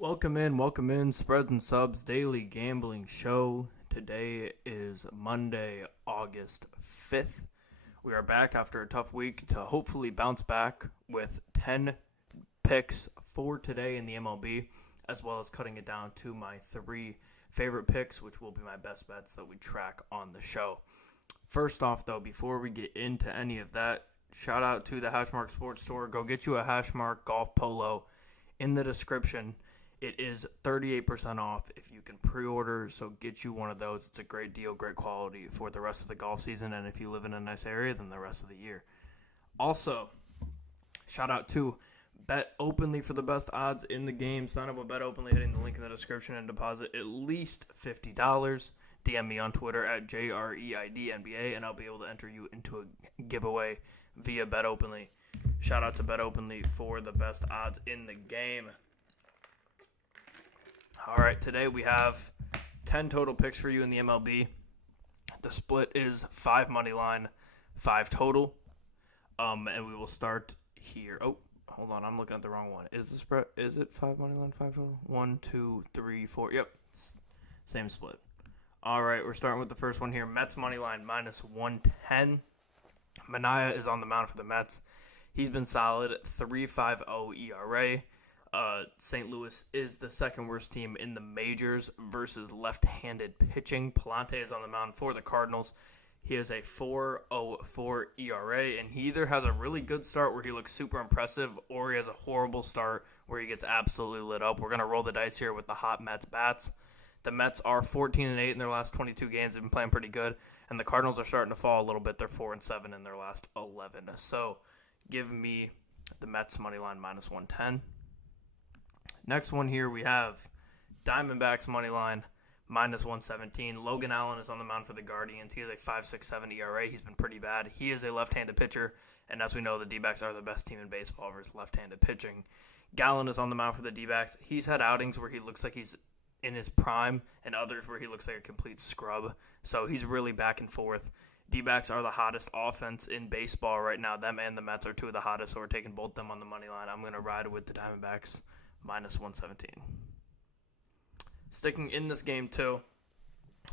Welcome in, Spreads and Subs Daily Gambling Show. Today is Monday, August 5th. We are back after a tough week to hopefully bounce back with 10 picks for today in the MLB, as well as cutting it down to my 3 favorite picks, which will be my best bets that we track on the show. First off, though, before we get into any of that, shout out to the Hashmark Sports Store. Go get you a Hashmark Golf Polo in the description. It is 38% off if you can pre-order, so get you one of those. It's a great deal, great quality for the rest of the golf season, and if you live in a nice area, then the rest of the year. Also, shout out to Bet Openly for the best odds in the game. Sign up with Bet Openly, hitting the link in the description, and deposit at least $50. DM me on Twitter at JREIDNBA, and I'll be able to enter you into a giveaway via Bet Openly. Shout out to Bet Openly for the best odds in the game. All right, today we have 10 total picks for you in the MLB. The split is 5 money line, 5 total. And we will start here. Oh, hold on, I'm looking at the wrong one. Is it 5 money line, 5 total? 1, 2, 3, 4. Yep, same split. All right, we're starting with the first one here. Mets money line minus 110. Manaea is on the mound for the Mets. He's been solid, 3.50 ERA. St. Louis is the second worst team in the majors versus left-handed pitching. Pallante is on the mound for the Cardinals. He has a 4.04 ERA, and he either has a really good start where he looks super impressive, or he has a horrible start where he gets absolutely lit up. We're going to roll the dice here with the hot Mets bats. The Mets are 14-8 in their last 22 games. They've been playing pretty good, and the Cardinals are starting to fall a little bit. They're 4-7 in their last 11. So give me the Mets money line minus 110. Next one here, we have Diamondbacks money line minus 117. Logan Allen is on the mound for the Guardians. He has a 5.67 ERA. He's been pretty bad. He is a left-handed pitcher, and as we know, the D-backs are the best team in baseball versus left-handed pitching. Gallen is on the mound for the D-backs. He's had outings where he looks like he's in his prime, and others where he looks like a complete scrub. So he's really back and forth. D-backs are the hottest offense in baseball right now. Them and the Mets are two of the hottest, so we're taking both them on the money line. I'm going to ride with the Diamondbacks minus 117. Sticking in this game, too,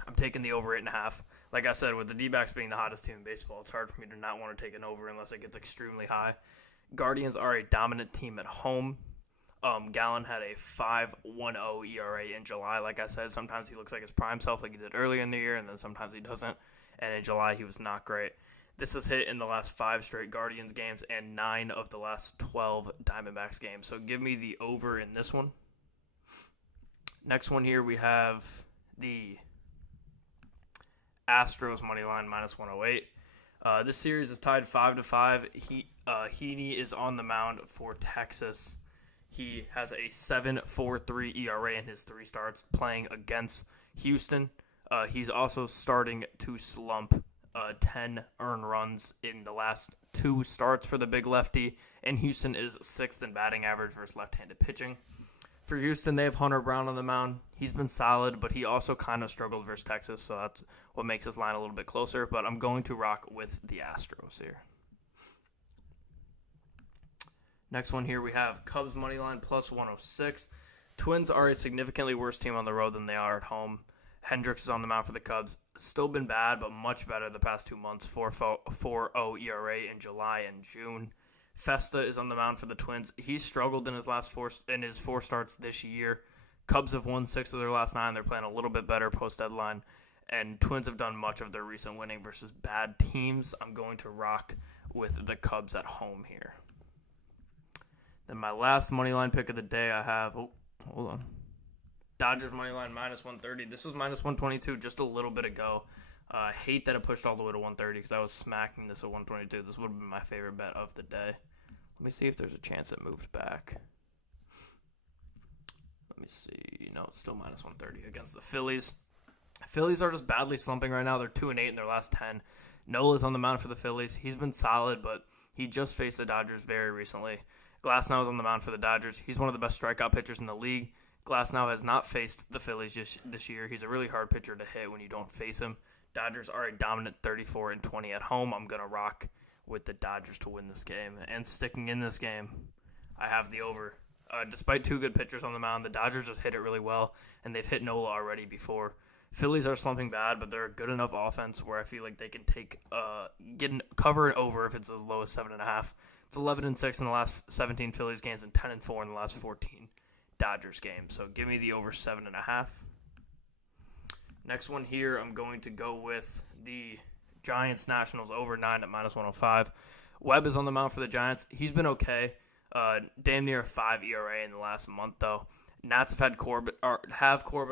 I'm taking the over 8.5. Like I said, with the D-backs being the hottest team in baseball, it's hard for me to not want to take an over unless it gets extremely high. Guardians are a dominant team at home. Gallen had a 5.10 ERA in July. Like I said, sometimes he looks like his prime self like he did earlier in the year, and then sometimes he doesn't. And in July, he was not great. This has hit in the last 5 straight Guardians games and 9 of the last 12 Diamondbacks games. So give me the over in this one. Next one here, we have the Astros money line minus 108. This series is tied 5-5. Heaney is on the mound for Texas. He has a 7.43 ERA in his 3 starts playing against Houston. He's also starting to slump. 10 earned runs in the last 2 starts for the big lefty, and Houston is 6th in batting average versus left-handed pitching. For Houston, they have Hunter Brown on the mound. He's been solid, but he also kind of struggled versus Texas, so that's what makes his line a little bit closer, but I'm going to rock with the Astros here. Next one here, we have Cubs money line plus 106. Twins are a significantly worse team on the road than they are at home. Hendricks is on the mound for the Cubs. Still been bad, but much better the past 2 months. 4.0 ERA in July and June. Festa is on the mound for the Twins. He struggled in his 4 starts this year. Cubs have won 6 of their last 9. They're playing a little bit better post-deadline. And Twins have done much of their recent winning versus bad teams. I'm going to rock with the Cubs at home here. Then my last money line pick of the day I have... Oh, hold on. Dodgers money line minus 130. This was minus 122 just a little bit ago. I hate that it pushed all the way to 130 because I was smacking this at 122. This would have been my favorite bet of the day. Let me see if there's a chance it moved back. Let me see. No, it's still minus 130 against the Phillies. Phillies are just badly slumping right now. They're 2-8 in their last 10. Nola's on the mound for the Phillies. He's been solid, but he just faced the Dodgers very recently. Glasnow is on the mound for the Dodgers. He's one of the best strikeout pitchers in the league. Glasnow has not faced the Phillies this year. He's a really hard pitcher to hit when you don't face him. Dodgers are a dominant 34-20 at home. I'm going to rock with the Dodgers to win this game. And sticking in this game, I have the over Despite two good pitchers on the mound, the Dodgers just hit it really well, and they've hit Nola already before. Phillies are slumping bad, but they're a good enough offense where I feel like they can cover it over if it's as low as 7.5. It's 11-6 in the last 17 Phillies games and 10-4 in the last 14 Dodgers games. So give me the over 7.5. Next one here, I'm going to go with the Giants Nationals over 9 at -105. Webb is on the mound for the Giants. He's been okay. Damn near a 5 ERA in the last month, though. Nats have Corbin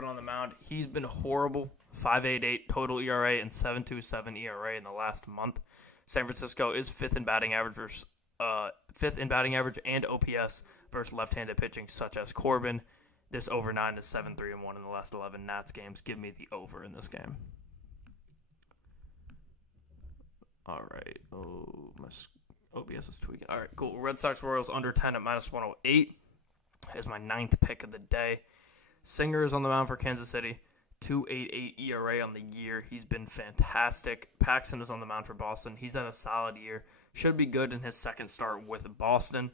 on the mound. He's been horrible. 5.88 total ERA and 7.27 ERA in the last month. San Francisco is fifth in batting average and OPS versus left-handed pitching such as Corbin. This over 9 is 7-3-1 in the last 11 Nats games. Give me the over in this game. All right. Oh, my OBS is tweaking. All right, cool. Red Sox Royals under 10 at -108 is my 9th pick of the day. Singer is on the mound for Kansas City. 2.88 ERA on the year. He's been fantastic. Paxton is on the mound for Boston. He's had a solid year. Should be good in his second start with Boston.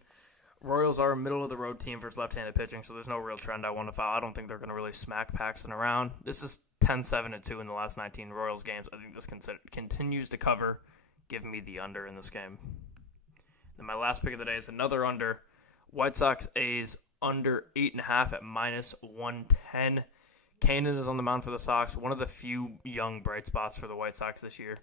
Royals are a middle-of-the-road team versus left-handed pitching, so there's no real trend I want to follow. I don't think they're going to really smack Paxton around. This is 10-7-2 in the last 19 Royals games. I think this continues to cover. Give me the under in this game. Then my last pick of the day is another under. White Sox A's under 8.5 at -110. Cannon is on the mound for the Sox. One of the few young bright spots for the White Sox this year.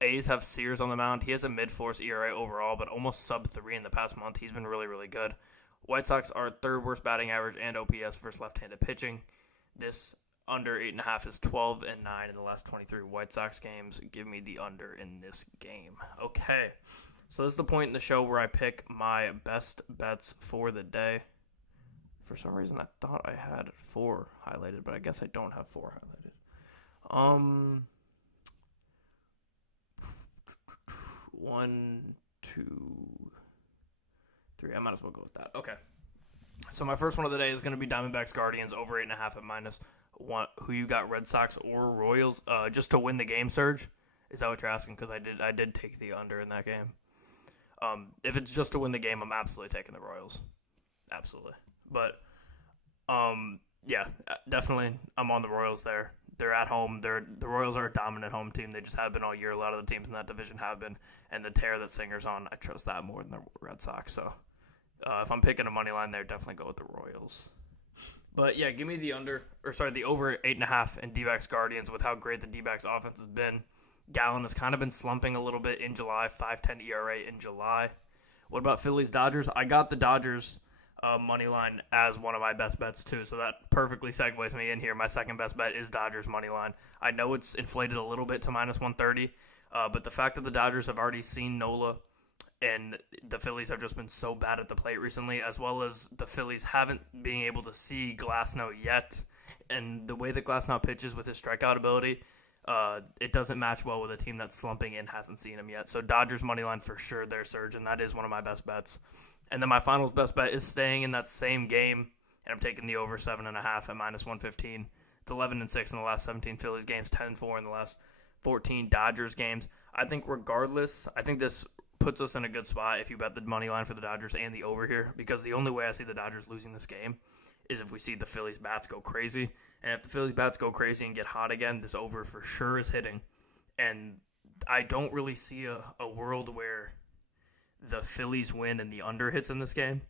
A's have Sears on the mound. He has a mid-force ERA overall, but almost sub-3 in the past month. He's been really, really good. White Sox are third worst batting average and OPS versus left-handed pitching. This under 8.5 is 12-9 in the last 23 White Sox games. Give me the under in this game. Okay, so this is the point in the show where I pick my best bets for the day. For some reason, I thought I had 4 highlighted, but I guess I don't have 4 highlighted. 1, 2, 3. I might as well go with that. Okay. So my first one of the day is going to be Diamondbacks Guardians over 8.5 at -1. Who you got, Red Sox or Royals? Just to win the game, Surge? Is that what you're asking? Because I did take the under in that game. If it's just to win the game, I'm absolutely taking the Royals. Absolutely. But, yeah, definitely I'm on the Royals there. They're at home. The Royals are a dominant home team. They just have been all year. A lot of the teams in that division have been. And the tear that Singer's on, I trust that more than the Red Sox. So if I'm picking a money line there, definitely go with the Royals. But, yeah, give me the over 8.5 in D-backs Guardians with how great the D-backs offense has been. Gallen has kind of been slumping a little bit in July, 5.10 ERA in July. What about Phillies Dodgers? I got the Dodgers money line as one of my best bets too, so that perfectly segues me in here. My second best bet is Dodgers money line. I know it's inflated a little bit to -130, but the fact that the Dodgers have already seen Nola and the Phillies have just been so bad at the plate recently, as well as the Phillies haven't been able to see Glasnow yet, and the way that Glasnow pitches with his strikeout ability, it doesn't match well with a team that's slumping and hasn't seen him yet. So Dodgers money line for sure there, Surge, and that is one of my best bets. And then my finals best bet is staying in that same game, and I'm taking the over 7.5 at -115. It's 11-6 in the last 17 Phillies games, 10-4 in the last 14 Dodgers games. I think regardless, I think this puts us in a good spot if you bet the money line for the Dodgers and the over here, because the only way I see the Dodgers losing this game is if we see the Phillies bats go crazy. And if the Phillies bats go crazy and get hot again, this over for sure is hitting. And I don't really see a world where the Phillies win and the under hits in this game.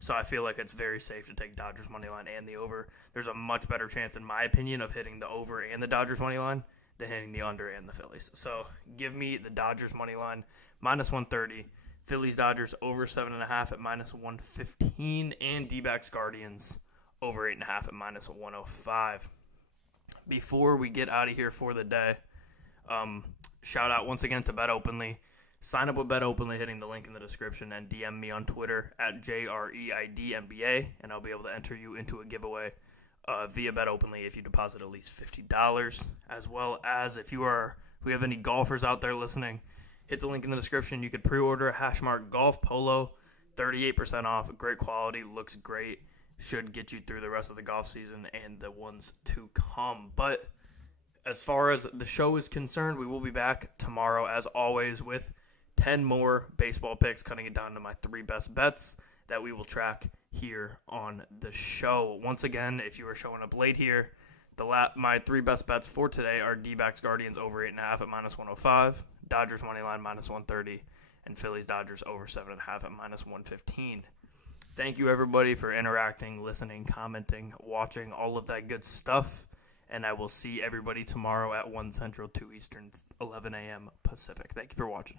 So I feel like it's very safe to take Dodgers money line and the over. There's a much better chance, in my opinion, of hitting the over and the Dodgers money line than hitting the under and the Phillies. So give me the Dodgers money line -130, Phillies Dodgers over 7.5 at -115, and D-backs Guardians over 8.5 at -105. Before we get out of here for the day, shout out once again to Bet Openly. Sign up with Bet Openly, hitting the link in the description, and DM me on Twitter at JREIDNBA, and I'll be able to enter you into a giveaway via Bet Openly if you deposit at least $50. As well as if we have any golfers out there listening, hit the link in the description. You could pre-order a Hashmark Golf Polo, 38% off, great quality, looks great, should get you through the rest of the golf season and the ones to come. But as far as the show is concerned, we will be back tomorrow, as always, with 10 more baseball picks, cutting it down to my 3 best bets that we will track here on the show. Once again, if you are showing up late here, my 3 best bets for today are D-backs Guardians over 8.5 at -105, Dodgers money line -130, and Phillies Dodgers over 7.5 at -115. Thank you everybody for interacting, listening, commenting, watching, all of that good stuff. And I will see everybody tomorrow at 1 Central, 2 Eastern, 11 a.m. Pacific. Thank you for watching.